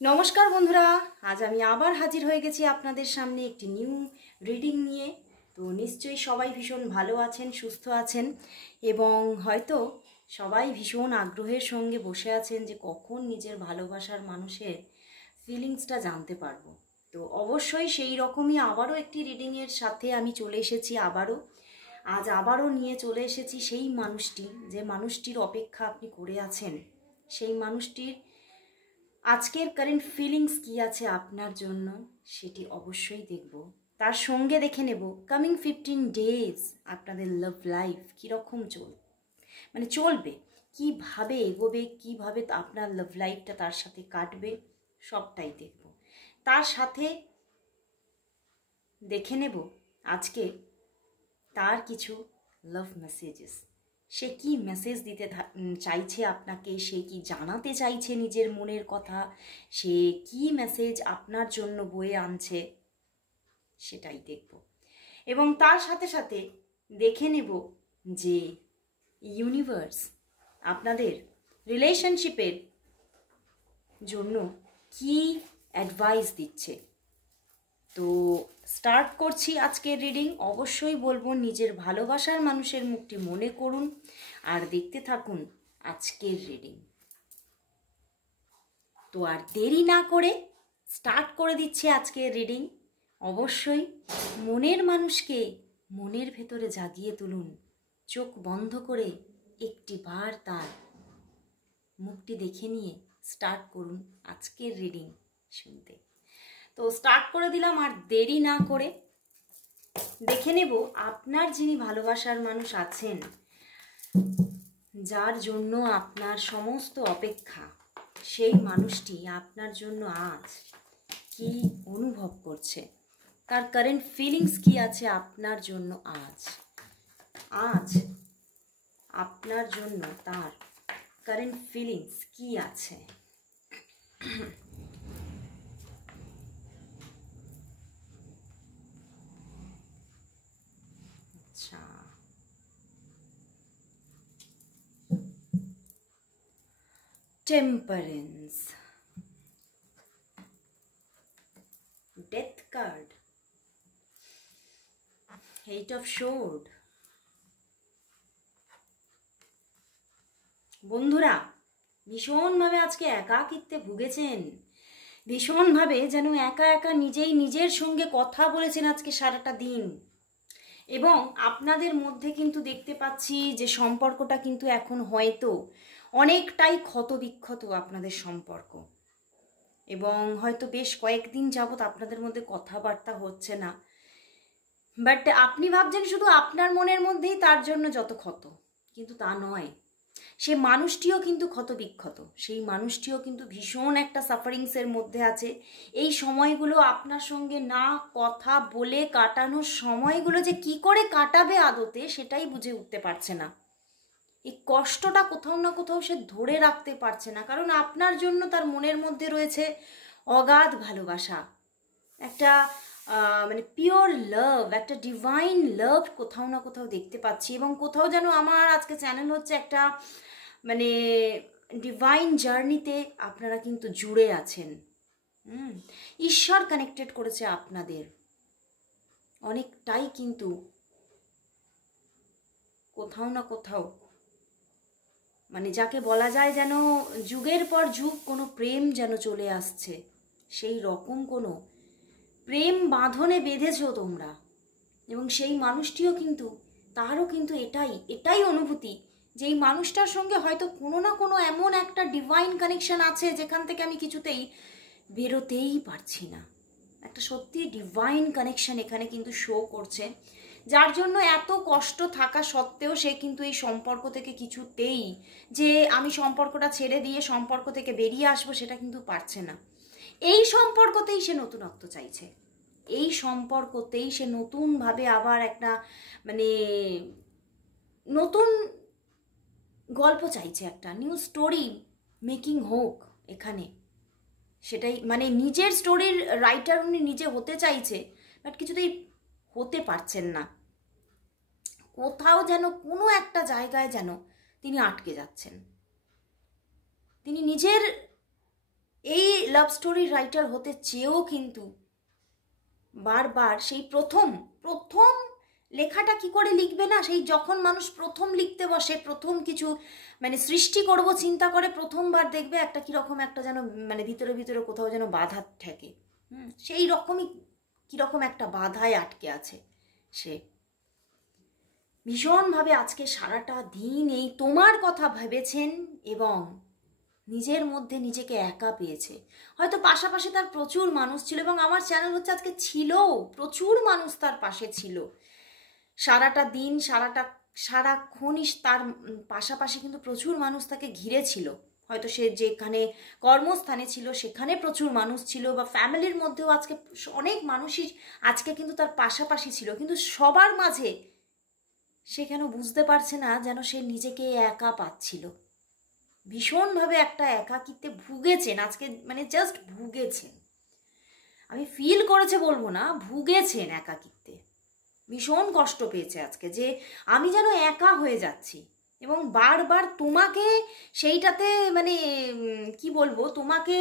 নমস্কার বন্ধুরা, আজ আমি আবার হাজির হয়ে গেছি আপনাদের সামনে একটি নিউ রিডিং নিয়ে। তো নিশ্চয়ই সবাই ভীষণ ভালো আছেন, সুস্থ আছেন এবং হয়তো সবাই ভীষণ আগ্রহের সঙ্গে বসে আছেন যে কখন নিজের ভালোবাসার মানুষের ফিলিংসটা জানতে পারবো। তো অবশ্যই সেই রকমই আবারও একটি রিডিংয়ের সাথে আমি চলে এসেছি। আজ আবারও নিয়ে চলে এসেছি সেই মানুষটি, যে মানুষটির অপেক্ষা আপনি করে আছেন। সেই মানুষটির আজকের কারেন্ট ফিলিংস কি আছে আপনার জন্য সেটি অবশ্যই দেখব। তার সঙ্গে দেখে নেব কামিং 15 ডেজ আপনাদের লাভ লাইফ কীরকম চলবে, কিভাবে এগোবে, কিভাবে আপনার লাভ লাইফটা তার সাথে কাটবে, সবটাই দেখব। তার সাথে দেখে নেব আজকে তার কিছু লাভ মেসেজেস। সে কি মেসেজ দিতে চাইছে আপনাকে, সে কি জানাতে চাইছে নিজের মনের কথা, সে কি মেসেজ আপনার জন্য বয়ে আনছে সেটাই দেখব। এবং তার সাথে সাথে দেখে নেব যে ইউনিভার্স আপনাদের রিলেশনশিপের জন্য কি অ্যাডভাইস দিচ্ছে। তো স্টার্ট করছি আজকের রিডিং। অবশ্যই বলবো নিজের ভালোবাসার মানুষের মুখটি মনে করুন আর দেখতে থাকুন আজকের রিডিং। তো আর দেরি না করে স্টার্ট করে দিচ্ছি আজকের রিডিং। অবশ্যই মনের মানুষকে মনের ভেতরে জাগিয়ে তুলুন, চোখ বন্ধ করে একটি বার তার মুখটি দেখে নিয়ে স্টার্ট করুন আজকের রিডিং শুনতে। তো স্টার্ট করে দিলাম, আর দেরি না করে দেখে নেব আপনার যিনি ভালোবাসার মানুষ আছেন, যার জন্য আপনার সমস্ত অপেক্ষা, সেই মানুষটি আপনার জন্য আজ কি অনুভব করছে, তার কারেন্ট ফিলিংস কি আছে আপনার জন্য। আজ আপনার জন্য তার কারেন্ট ফিলিংস কি আছে। আচ্ছা, temperance, death card, eight of sword. বন্ধুরা ভীষণভাবে আজকে একাকিত্বে ভুগেছেন, ভীষণভাবে যেন একা একা নিজেই নিজের সঙ্গে কথা বলেছেন আজকে সারাটা দিন। এবং আপনাদের মধ্যে কিন্তু দেখতে পাচ্ছি যে সম্পর্কটা কিন্তু এখন হয়তো অনেকটাই ক্ষতবিক্ষত আপনাদের সম্পর্ক, এবং হয়তো বেশ কয়েকদিন যাবৎ আপনাদের মধ্যে কথাবার্তা হচ্ছে না। বাট আপনি ভাবছেন শুধু আপনার মনের মধ্যেই তার জন্য যত ক্ষত, কিন্তু তা নয়। সে মানুষটিও কিন্তু ক্ষতবিক্ষত, সেই মানুষটিও কিন্তু ভীষণ একটা সাফারিংসের মধ্যে আছে। এই সময়গুলো আপনার সঙ্গে না কথা বলে কাটানোর সময়গুলো যে কি করে কাটাবে আদতে সেটাই বুঝে উঠতে পারছে না। এই কষ্টটা কোথাও না কোথাও সে ধরে রাখতে পারছে না, কারণ আপনার জন্য তার মনের মধ্যে রয়েছে অগাধ ভালোবাসা, একটা পিওর লাভ, একটা ডিভাইন লাভ কোথাও না কোথাও দেখতে পাচ্ছি। এবং কোথাও যেন আমার আজকে চ্যানেল হচ্ছে একটা ডিভাইন জার্নিতে আপনারা কিন্তু জুড়ে আছেন। ঈশ্বর কানেক্টেড করেছে আপনাদের অনেকটাই, কিন্তু কোথাও না কোথাও যাকে বলা যায় যেন যুগের পর যুগ কোনো প্রেম যেন চলে আসছে, সেই রকম কোনো প্রেম বাঁধনে বেঁধেছো তোমরা। এবং সেই মানুষটিও কিন্তু, তারও কিন্তু এটাই অনুভূতি যে এই মানুষটার সঙ্গে হয়তো কোনো না কোনো এমন একটা ডিভাইন কানেকশন আছে যেখান থেকে আমি কিছুতেই বেরোতেই পারছি না। একটা সত্যি ডিভাইন কানেকশন এখানে কিন্তু শো করছে, যার জন্য এত কষ্ট থাকা সত্ত্বেও সে কিন্তু এই সম্পর্ক থেকে কিছুতেই যে আমি সম্পর্কটা ছেড়ে দিয়ে সম্পর্ক থেকে বেরিয়ে আসবো সেটা কিন্তু পারছে না। এই সম্পর্কতেই সে নতুনত্ব চাইছে, এই সম্পর্কতেই সে নতুনভাবে আবার একটা নতুন গল্প চাইছে, একটা নিউ স্টোরি মেকিং হোক এখানে। সেটাই নিজের স্টোরির রাইটার উনি নিজে হতে চাইছে, বাট কিছুতেই হতে পারছেন না। কোথাও যেন কোনো একটা জায়গায় যেন তিনি আটকে যাচ্ছেন। তিনি নিজের এই লাভ স্টোরি রাইটার হতে চেয়েও কিন্তু বারবার সেই প্রথম লেখাটা কি করে লিখবে না, সেই যখন মানুষ প্রথম লিখতে বসে, প্রথম কিছু মানে সৃষ্টি করব চিন্তা করে, প্রথমবার দেখবে একটা কীরকম একটা যেন মানে ভিতরে ভিতরে কোথাও যেন বাধা ঠেকে। সেই রকমই কীরকম একটা বাধায় আটকে আছে সে। ভীষণভাবে আজকে সারাটা দিন এই তোমার কথা ভেবেছেন এবং নিজের মধ্যে নিজেকে একা পেয়েছে। হয়তো পাশাপাশি তার প্রচুর মানুষ ছিল, এবং আমার চ্যানেল হচ্ছে আজকে ছিল, প্রচুর মানুষ তার পাশে ছিল সারাটা দিন, সারাক্ষণই তার পাশাপাশি কিন্তু প্রচুর মানুষ তাকে ঘিরে ছিল। হয়তো সে যেখানে কর্মস্থানে ছিল সেখানে প্রচুর মানুষ ছিল, বা ফ্যামিলির মধ্যেও আজকে অনেক মানুষই আজকে কিন্তু তার পাশাপাশি ছিল, কিন্তু সবার মাঝে সে কেন বুঝতে পারছে না যেন সে নিজেকে একা পাচ্ছিল। ভীষণভাবে একটা একাকিত্বে ভুগেছেন আজকে, মানে জাস্ট ভুগেছেন, আমি ফিল করেছে বলবো না, ভুগেছেন একাকিত্বে। ভীষণ কষ্ট পেয়েছে আজকে যে আমি যেন একা হয়ে যাচ্ছি, এবং বারবার তোমাকে সেইটাতে মানে কি বলবো, তোমাকে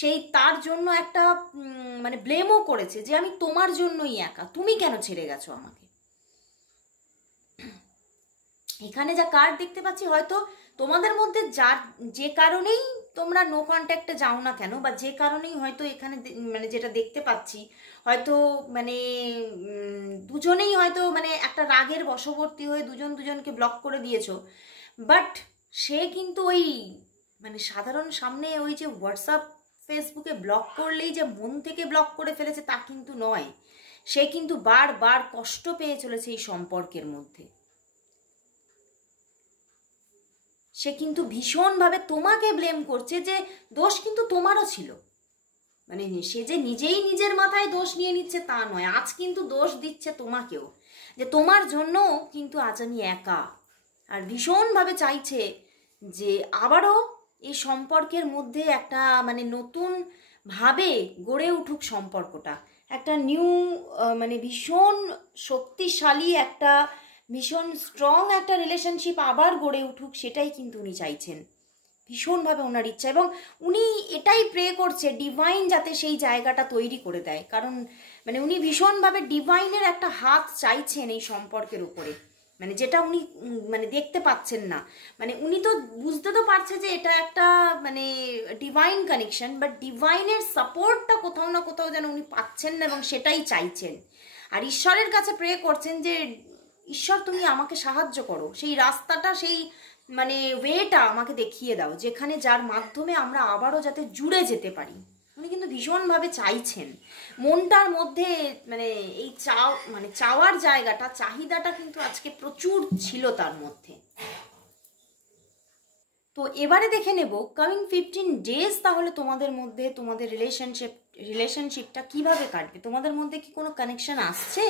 সেই তার জন্য একটা মানে ব্লেমও করেছে যে আমি তোমার জন্যই একা, তুমি কেন ছেড়ে গেছো আমাকে। এখানে যা কার্ড দেখতে পাচ্ছি, হয়তো তোমাদের মধ্যে যে কারণেই তোমরা নো কন্ট্যাক্টে যাও না কেন, বা যে কারণেই হয়তো এখানে মানে যেটা দেখতে পাচ্ছি, হয়তো মানে দুজনেই হয়তো মানে একটা রাগের বশবর্তী হয়ে দুজনকে ব্লক করে দিয়েছো, বাট সে কিন্তু ওই মানে সাধারণ সামনে ওই যে হোয়াটসঅ্যাপ ফেসবুকে ব্লক করলেই যে মন থেকে ব্লক করে ফেলেছে তা কিন্তু নয়। সে কিন্তু বারবার কষ্ট পেয়ে চলেছে এই সম্পর্কের মধ্যে। সে কিন্তু ভীষণভাবে তোমাকে ব্লেম করছে যে দোষ কিন্তু তোমারও ছিল, মানে সে যে নিজেই নিজের মাথায় দোষ নিয়ে নিচ্ছে তা নয়, আজ কিন্তু দোষ দিচ্ছে তোমাকেও, যে তোমার জন্য কিন্তু আজ আমি একা। আর ভীষণভাবে চাইছে যে আবারও এই সম্পর্কের মধ্যে একটা মানে নতুন ভাবে গড়ে উঠুক সম্পর্কটা, একটা নিউ মানে ভীষণ শক্তিশালী একটা ভীষণ স্ট্রং একটা রিলেশনশিপ আবার গড়ে উঠুক, সেটাই কিন্তু উনি চাইছেন, ভীষণভাবে ওনার ইচ্ছা। এবং উনি এটাই প্রে করছে ডিভাইন যাতে সেই জায়গাটা তৈরি করে দেয়, কারণ মানে উনি ভীষণভাবে ডিভাইনের একটা হাত চাইছেন এই সম্পর্কের উপরে, মানে যেটা উনি মানে দেখতে পাচ্ছেন না। মানে উনি তো বুঝতে তো পারছে যে এটা একটা মানে ডিভাইন কানেকশন, বাট ডিভাইনের সাপোর্টটা কোথাও না কোথাও যেন উনি পাচ্ছেন না, এবং সেটাই চাইছেন। আর ঈশ্বরের কাছে প্রে করছেন যে ঈশ্বর তুমি আমাকে সাহায্য করো, সেই রাস্তাটা সেই মানে ওয়েটা আমাকে দেখিয়ে দাও, যেখানে যার মাধ্যমে আমরা আবারও যাতে জুড়ে যেতে পারি। উনি কিন্তু ভীষণভাবে চাইছেন, মনটার মধ্যে মানে এই মানে চাওয়ার জায়গাটা, চাহিদাটা কিন্তু আজকে প্রচুর ছিল তার মধ্যে। তো এবারে দেখে নেব কামিং 15 ডেজ তাহলে তোমাদের মধ্যে তোমাদের রিলেশনশিপটা কিভাবে কাটবে। তোমাদের মধ্যে কি কোনো কানেকশন আসছে,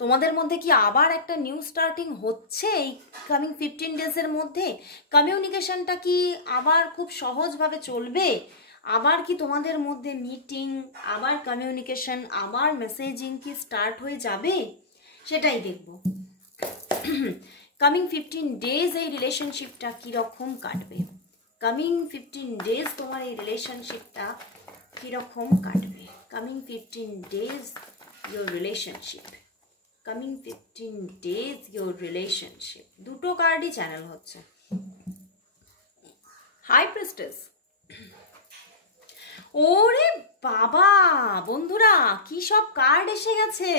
তোমাদের মধ্যে কি আবার একটা নিউ স্টার্টিং হচ্ছে এই কামিং 15 ডেজের মধ্যে, কমিউনিকেশনটা কি আবার খুব সহজভাবে চলবে, আবার কি তোমাদের মধ্যে মিটিং, আবার কমিউনিকেশন, আবার মেসেজিং কি স্টার্ট হয়ে যাবে, সেটাই দেখব। কামিং 15 ডেজ এই রিলেশনশিপটা কীরকম কাটবে, কামিং 15 ডেজ তোমার এই রিলেশনশিপটা কীরকম কাটবে, coming 15 days your relationship, coming 15 days your relationship. দুটো কার্ডই চ্যানেল হচ্ছে। হাই প্রিস্টেস, ওরে বাবা বন্ধুরা কি সব কার্ড এসে গেছে।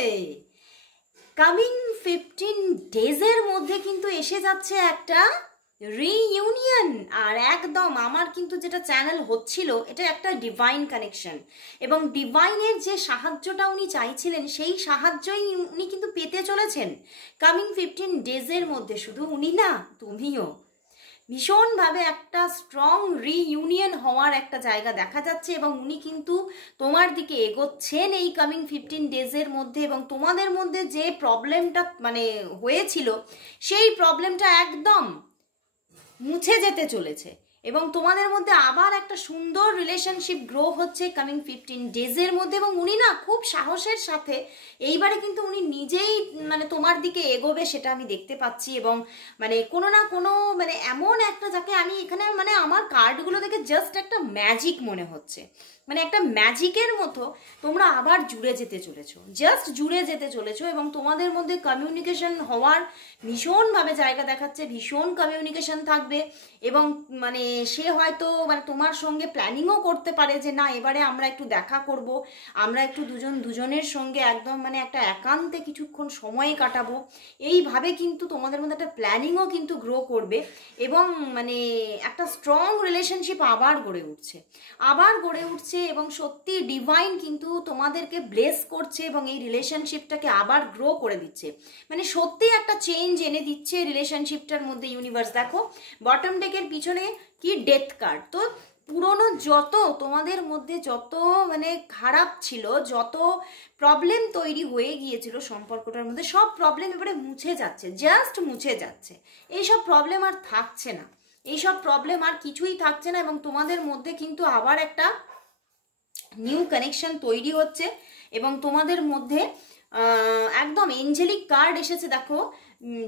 কামিং 15 ডেজের মধ্যে কিন্তু এসে যাচ্ছে একটা রিইউনিয়ন, আর একদম আমার কিন্তু যেটা চ্যানেল হচ্ছিল এটা একটা ডিভাইন কানেকশন, এবং ডিভাইনের যে সাহায্যটা উনি চাইছিলেন সেই সাহায্যই উনি কিন্তু পেতে চলেছেন কামিং 15 ডেজের মধ্যে। শুধু উনি না, তুমিও ভীষণভাবে একটা স্ট্রং রিইউনিয়ন হওয়ার একটা জায়গা দেখা যাচ্ছে, এবং উনি কিন্তু তোমার দিকে এগোচ্ছেন এই কামিং 15 ডেজের মধ্যে, এবং তোমাদের মধ্যে যে প্রবলেমটা মানে হয়েছিল সেই প্রবলেমটা একদম মুছে যেতে চলেছে, এবং তোমাদের মধ্যে আবার একটা সুন্দর রিলেশনশিপ গ্রো হচ্ছে কামিং 15 ডেজের মধ্যে। এবং উনি না খুব সাহসের সাথে এইবারে কিন্তু উনি নিজেই মানে তোমার দিকে এগোবে, সেটা আমি দেখতে পাচ্ছি। এবং মানে কোনো না কোনো মানে এমন একটা, যাকে আমি এখানে মানে আমার কার্ডগুলো দেখে জাস্ট একটা ম্যাজিক মনে হচ্ছে, মানে একটা ম্যাজিকের মতো তোমরা আবার জুড়ে যেতে চলেছো, জাস্ট জুড়ে যেতে চলেছো। এবং তোমাদের মধ্যে কমিউনিকেশন হওয়ার ভীষণভাবে জায়গা দেখাচ্ছে, ভীষণ কমিউনিকেশন থাকবে। এবং মানে সে হয়তো মানে তোমার সঙ্গে প্ল্যানিংও করতে পারে যে না এবারে আমরা একটু দেখা করব, আমরা একটু দুজনের সঙ্গে একদম মানে একটা একান্তে কিছুক্ষণ সময় কাটাবো। এইভাবে কিন্তু তোমাদের মধ্যে একটা প্ল্যানিংও কিন্তু গ্রো করবে। এবং মানে একটা স্ট্রং রিলেশনশিপ আবার গড়ে উঠছে, আবার গড়ে উঠছে। এবং সত্যি ডিভাইন কিন্তু তোমাদেরকে ব্লেস করছে এবং এই রিলেশনশিপটাকে আবার গ্রো করে দিচ্ছে। মানে সত্যি একটা চেঞ্জ এনে দিচ্ছে রিলেশনশিপটার মধ্যে ইউনিভার্স। দেখো বটম ডেকের পিছনে কি ডেথ কার্ড। তো পুরনো যত তোমাদের মধ্যে যত মানে খারাপ ছিল, যত প্রবলেম তৈরি হয়ে গিয়েছিল সম্পর্কটার মধ্যে, সব প্রবলেম এবারে মুছে যাচ্ছে, জাস্ট মুছে যাচ্ছে। এইসব প্রবলেম আর থাকছে না, এইসব প্রবলেম আর কিছুই থাকছে না। এবং তোমাদের মধ্যে কিন্তু আবার একটা নিউ কানেকশন তৈরি হচ্ছে। এবং তোমাদের মধ্যে একদম এঞ্জেলিক কার্ড এসেছে, দেখো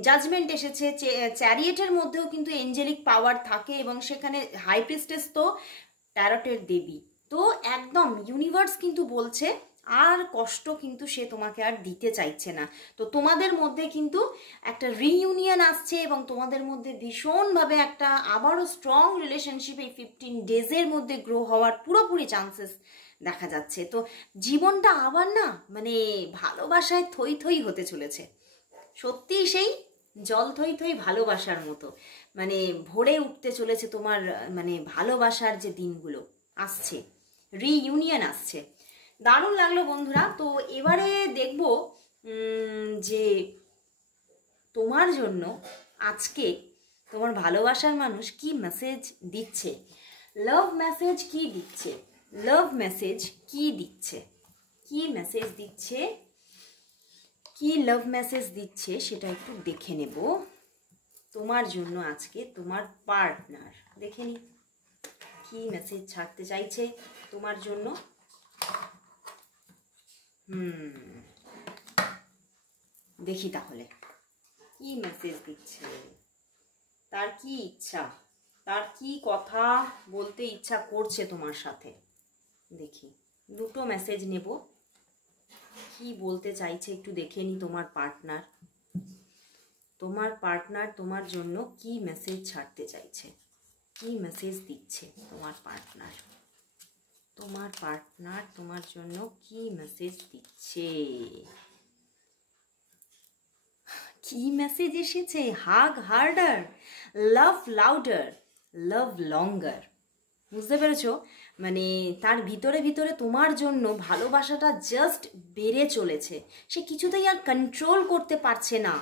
জাজমেন্ট এসেছে, চ্যারিয়েটের মধ্যেও কিন্তু এঞ্জেলিক পাওয়ার থাকে। এবং সেখানে হাই প্রিস্টেস তো ট্যারটের দেবী। তো একদম ইউনিভার্স কিন্তু বলছে আর কষ্ট কিন্তু সে তোমাকে আর দিতে চাইছে না। তো তোমাদের মধ্যে কিন্তু একটা রিইউনিয়ন আসছে এবং তোমাদের মধ্যে ভীষণভাবে একটা আবারও স্ট্রং রিলেশনশিপ এই 15 ডেজের মধ্যে গ্রো হওয়ার পুরোপুরি চান্সেস দেখা যাচ্ছে। তো জীবনটা আবার না মানে ভালোবাসায় থই থই হতে চলেছে, সত্যিই সেই জল থই থই ভালোবাসার মতো মানে ভরে উঠতে চলেছে তোমার মানে ভালোবাসার যে দিনগুলো আসছে, রিইউনিয়ন আসছে। দারুণ লাগলো বন্ধুরা। তো এবারে দেখব যে তোমার জন্য আজকে তোমার ভালোবাসার মানুষ কি মেসেজ দিচ্ছে, লাভ মেসেজ কি দিচ্ছে, লাভ মেসেজ কি দিচ্ছে, কি মেসেজ দিচ্ছে, কি লাভ মেসেজ দিচ্ছে সেটা একটু দেখে নেব তোমার জন্য আজকে তোমার পার্টনার। দেখে নি কি মেসেজ ছাড়তে চাইছে তোমার জন্য। দেখি তাহলে কি মেসেজ দিচ্ছে, তার কি ইচ্ছা, তার কি কথা বলতে ইচ্ছা করছে তোমার সাথে। দেখি দুটো মেসেজ নেব, কি বলতে চাইছে একটু দেখে নি তোমার পার্টনার। তোমার পার্টনার তোমার জন্য কি মেসেজ ছাড়তে চাইছে, কি মেসেজ দিচ্ছে তোমার পার্টনার। তোমার পার্টনার তোমার জন্য কি মেসেজ দিচ্ছে, কি মেসেজ এসেছে, হাগ হার্ডার, লাভ লাউডার, লাভ লঙ্গার। বুঝতে পেরেছো? মানে তার ভিতরে ভিতরে তোমার জন্য ভালোবাসাটা জাস্ট বেড়ে চলেছে। সে কিছুতেই আর কন্ট্রোল করতে পারছে না,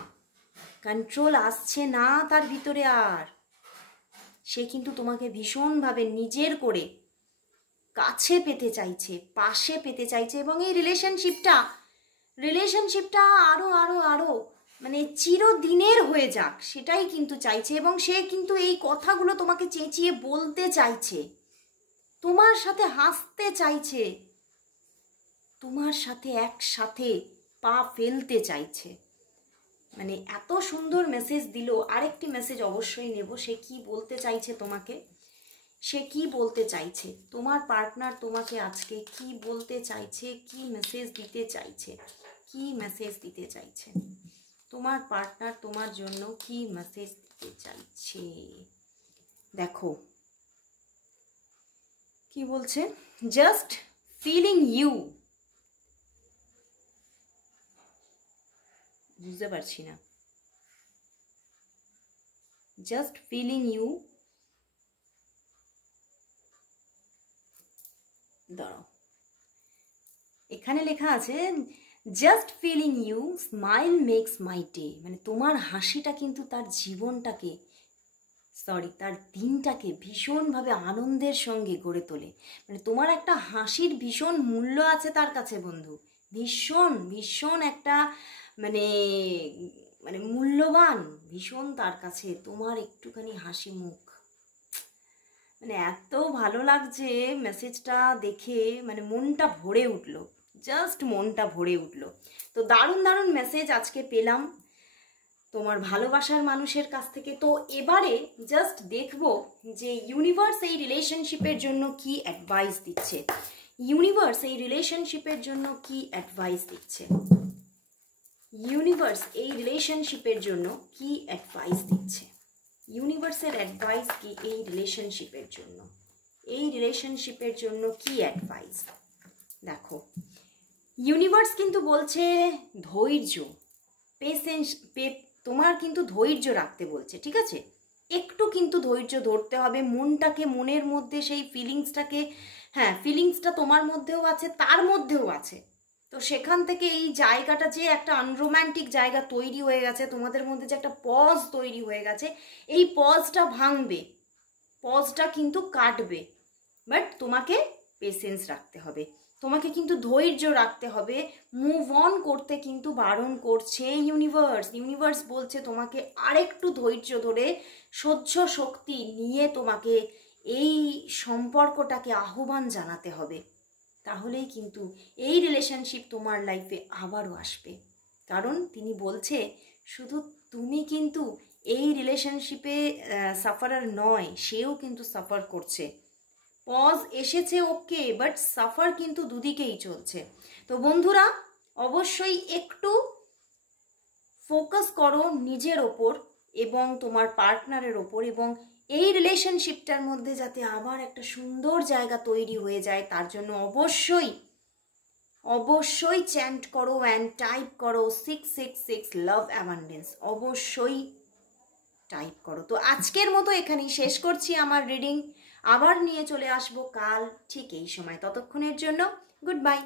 কন্ট্রোল আসছে না তার ভিতরে আর। সে কিন্তু তোমাকে ভীষণভাবে নিজের করে কাছে পেতে চাইছে, পাশে পেতে চাইছে। এবং এই রিলেশনশিপটা আরো আরো আরো মানে চিরদিনের হয়ে যাক সেটাই কিন্তু চাইছে। এবং সে কিন্তু এই কথাগুলো তোমাকে চেঁচিয়ে বলতে চাইছে, তোমার সাথে হাসতে চাইছে, তোমার সাথে একসাথে পা ফেলতে চাইছে। মানে এত সুন্দর মেসেজ দিল। আরেকটি মেসেজ অবশ্যই নেব, সে কি বলতে চাইছে তোমাকে, সে কি বলতে চাইছে, তোমার পার্টনার তোমাকে আজকে কি বলতে চাইছে, কি মেসেজ দিতে চাইছে, কি মেসেজ দিতে চাইছে তোমার পার্টনার তোমার জন্য, কি মেসেজ দিতে চাইছে। দেখো কি বলছে, জাস্ট ফিলিং ইউ। বুঝতে পারছি না, জাস্ট ফিলিং ইউ। দাঁড়াও, এখানে লেখা আছে just feeling you smile makes my day. মানে তোমার হাসিটা কিন্তু তার জীবনটাকে তার দিনটাকে ভীষণভাবে আনন্দের সঙ্গে গড়ে তোলে। মানে তোমার একটা হাসির ভীষণ মূল্য আছে তার কাছে বন্ধু, ভীষণ ভীষণ একটা মানে মানে মূল্যবান ভীষণ তার কাছে তোমার একটুখানি হাসি মুখ। মানে এত ভালো লাগছে মেসেজটা দেখে, মানে মনটা ভরে উঠলো, জাস্ট মনটা ভরে উঠলো। তো দারুণ দারুণ মেসেজ আজকে পেলাম তোমার ভালোবাসার মানুষের কাছ থেকে। তো এবারে জাস্ট দেখবো যে ইউনিভার্স এই রিলেশনশিপের জন্য কি অ্যাডভাইস দিচ্ছে। ইউনিভার্স এই রিলেশনশিপের জন্য কি অ্যাডভাইস দিচ্ছে। ইউনিভার্স এই রিলেশনশিপের জন্য কি অ্যাডভাইস দিচ্ছে। ইউনিভার্সের অ্যাডভাইস কি এই রিলেশনশিপের জন্য। এই রিলেশনশিপের জন্য কি অ্যাডভাইস। দেখো ইউনিভার্স কিন্তু বলছে ধৈর্য, পেশেন্স, তোমার কিন্তু ধৈর্য রাখতে বলছে, ঠিক আছে? একটু কিন্তু ধৈর্য ধরতে হবে, মনটাকে, মনের মধ্যে সেই ফিলিংসটাকে, হ্যাঁ ফিলিংসটা তোমার মধ্যেও আছে, তার মধ্যেও আছে। তো সেখান থেকে এই জায়গাটা যে একটা আনরোম্যান্টিক জায়গা তৈরি হয়ে গেছে, তোমাদের মধ্যে যে একটা পজ তৈরি হয়ে গেছে, এই পজটা ভাঙবে, পজটা কিন্তু কাটবে। বাট তোমাকে পেশেন্স রাখতে হবে, তোমাকে কিন্তু ধৈর্য রাখতে হবে, মুভ অন করতে কিন্তু বারণ করছে ইউনিভার্স। ইউনিভার্স বলছে তোমাকে আরেকটু ধৈর্য ধরে সহ্য শক্তি নিয়ে তোমাকে এই সম্পর্কটাকে আহ্বান জানাতে হবে। তাহলেই কিন্তু এই রিলেশনশিপ তোমার লাইফে আবারও আসবে। কারণ তিনি বলছে শুধু তুমি কিন্তু এই রিলেশনশিপে সাফারার নয়, সেও কিন্তু সাফার করছে। পজ এসেছে ওকে, বাট সাফার কিন্তু দুদিকেই চলছে। তো বন্ধুরা অবশ্যই একটু ফোকাস করো নিজের ওপর এবং তোমার পার্টনারের ওপর, এবং এই রিলেশনশিপটার মধ্যে যাতে আবার একটা সুন্দর জায়গা তৈরি হয়ে যায়, তার জন্য অবশ্যই অবশ্যই চ্যান্ট করো অ্যান্ড টাইপ করো 666 লাভ অ্যাবান্ডেন্স, অবশ্যই টাইপ করো। তো আজকের মতো এখানেই শেষ করছি আমার রিডিং। আবার নিয়ে চলে আসবো কাল ঠিক এই সময়। ততক্ষণের জন্য গুড বাই।